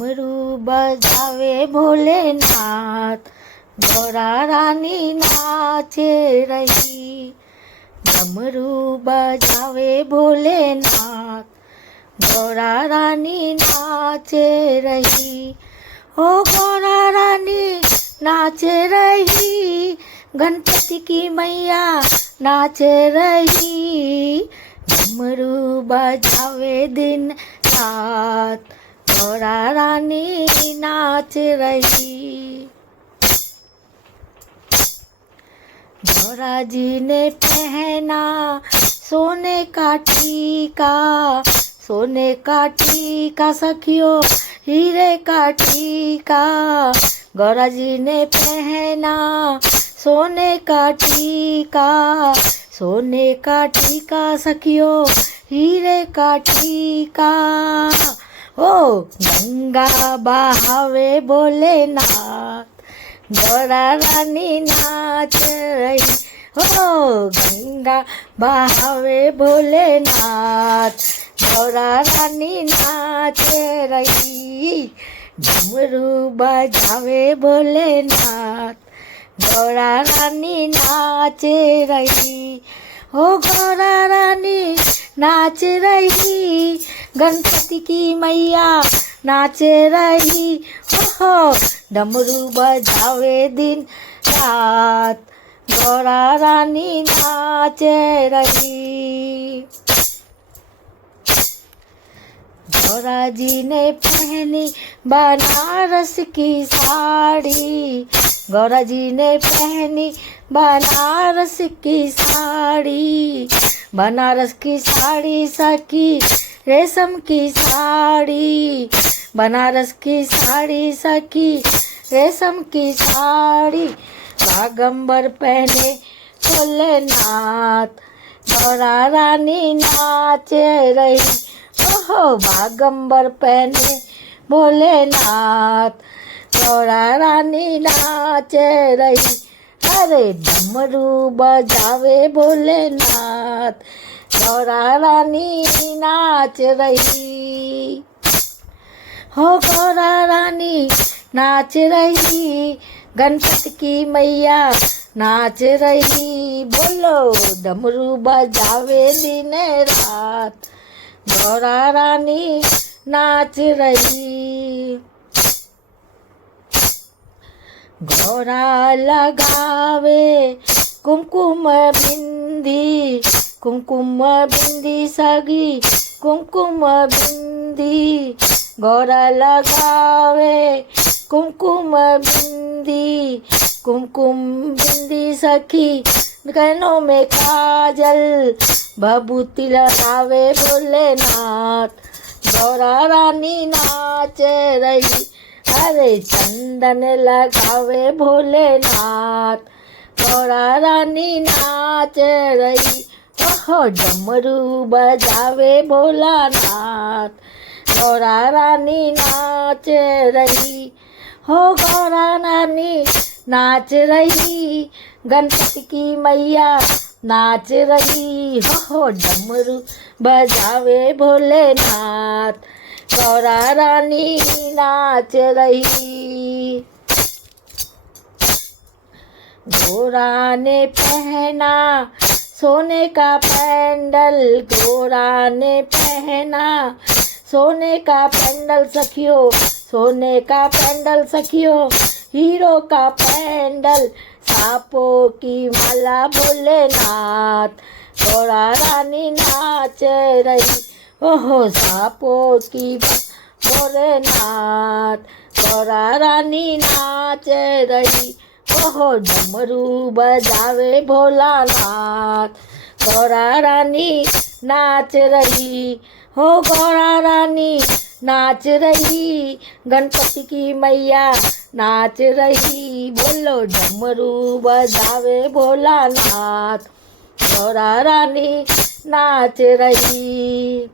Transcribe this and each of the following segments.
डमरू बजावे भोलेनाथ, गौरा रानी नाचे रही। डमरू बजावे भोलेनाथ, गौरा रानी नाचे रही। ओ गौरा रानी नाचे रही, गणपति की मैया नाचे रही। डमरू बजावे दिन रात, गौरा रानी नाच रही। गौरा जी ने पहना सोने का टीका, सोने का टीका सखियो हीरे का टीका। गौरा जी ने पहना सोने का टीका, सोने का टीका सखियो हीरे का टीका। ओ गंगा बहावे भोलेनाथ, गौरा रानी नाच रही। ओ गंगा बहावे भोलेनाथ, गौरा रानी नाच रही। डमरू बजावे भोलेनाथ, गौरा रानी नाच रही। ओ गौरा रानी नाच रही, गणपति की मैया नाच रही। हो डमरू बजावे दिन रात, गौरा रानी नाच रही। गौरा जी ने पहनी बनारस की साड़ी, गौरा जी ने पहनी बनारस की साड़ी। बनारस की साड़ी सखी रेशम की साड़ी, बनारस की साड़ी सखी रेशम की साड़ी। बागंबर पहने भोलेनाथ, गौरा रानी नाच रही। ओहो बागंबर पहने भोलेनाथ, गौरा रानी नाच रही। अरे डमरू बजावे भोलेनाथ, गौरा रानी नाच रही। हो गौरा रानी नाच रही, गणपति की मैया नाच रही। बोलो डमरू बजावे दिन रात, गौरा रानी नाच रही। गौरा लगावे कुमकुम बिंदी, कुमकुम बिंदी सगी कुमकुम बिंदी। गौरा लगावे कुमकुम बिंदी, कुमकुम बिंदी सखी कानों में काजल। भभूति लगावे भोलेनाथ, गौरा रानी नाच रही। अरे चंदन लगावे भोलेनाथ, गौरा रानी नाच रही। ओहो डमरू बजावे भोलानाथ, गौरा रानी नाच रही। हो गौरा रानी नाच रही, गणपति की मैया नाच रही। हो डमरू बजावे भोलेनाथ, गौरा रानी नाच रही। गौरा ने पहना सोने का पैंडल, गौरा ने पहना सोने का पैंडल सखियो, सोने का पैंडल सखियो हीरो का पैंडल। सांपों की माला भोलेनाथ, गौरा रानी नाच रही। ओहो सांपों की भोलेनाथ, गौरा रानी नाच रही। ओहो डमरू बजावे भोलानाथ, गौरा रानी नाच रही। हो गौरा रानी नाच रही, गणपति की मैया नाच रही। बोलो डमरू बजावे भोलानाथ, गौरा रानी नाच रही।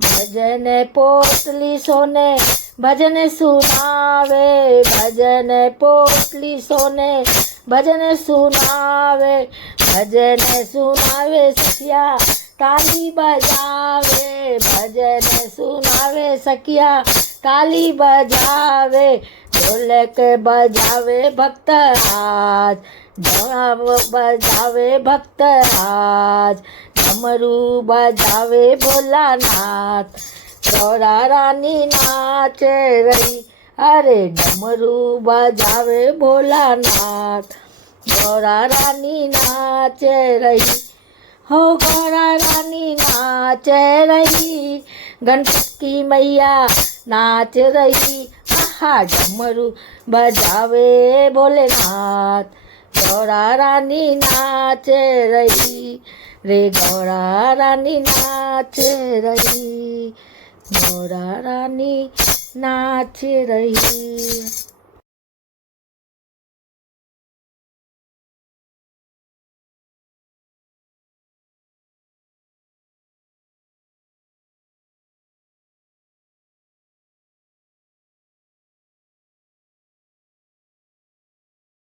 भजन पोटली सोने भजन सुनावे, भजन पोटली सोने भजन सुनावे, भजन सुनावे सखिया ताली बजावे भजन सुनावे सखिया ताली बजावे ढोलक बजावे भक्त आज बजावे भक्त आज डमरू बजावे भोलानाथ गौरा रानी नाचे रही अरे डमरू बजावे भोलानाथ गौरा रानी नाचे रही हो गौरा रानी नाचे रही गणपत की मैया नाच रही आहा डमरू बजावे भोलेनाथ गौरा रानी नाच रही रे गौरा रानी नाच रही गौरा रानी नाच रही।